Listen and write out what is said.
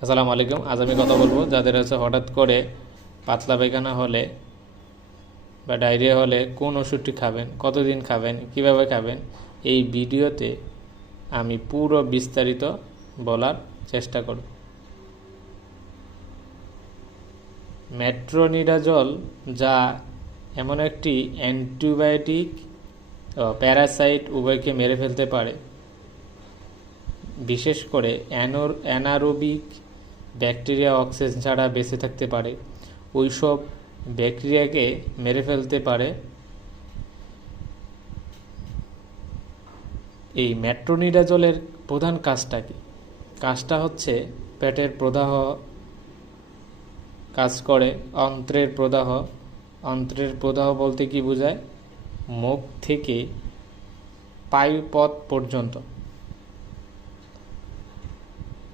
আসসালামু আলাইকুম। আজ আমি কথা বলবো যাদের হচ্ছে হঠাৎ করে পাতলা পায়খানা হলে বা ডায়রিয়া হলে কোন ওষুধটি খাবেন, কতদিন খাবেন, কিভাবে খাবেন। এই ভিডিওতে আমি পুরো বিস্তারিত বলার চেষ্টা করব। মেট্রোনিডাজল যা এমন একটি অ্যান্টিবায়োটিক ও প্যারাসাইট উভয়কে মেরে ফেলতে পারে। বিশেষ করে অ্যানারোবিক ব্যাকটেরিয়া অক্সিজেন ছাড়া বেঁচে থাকতে পারে, ওইসব ব্যাকটেরিয়াকে মেরে ফেলতে পারে। এই মেট্রোনিডাজলের প্রধান কাজটা কি? কাজটা হচ্ছে পেটের প্রদাহ কাজ করে, অন্ত্রের প্রদাহ বলতে কি বোঝায়? মুখ থেকে পায়ুপথ পর্যন্ত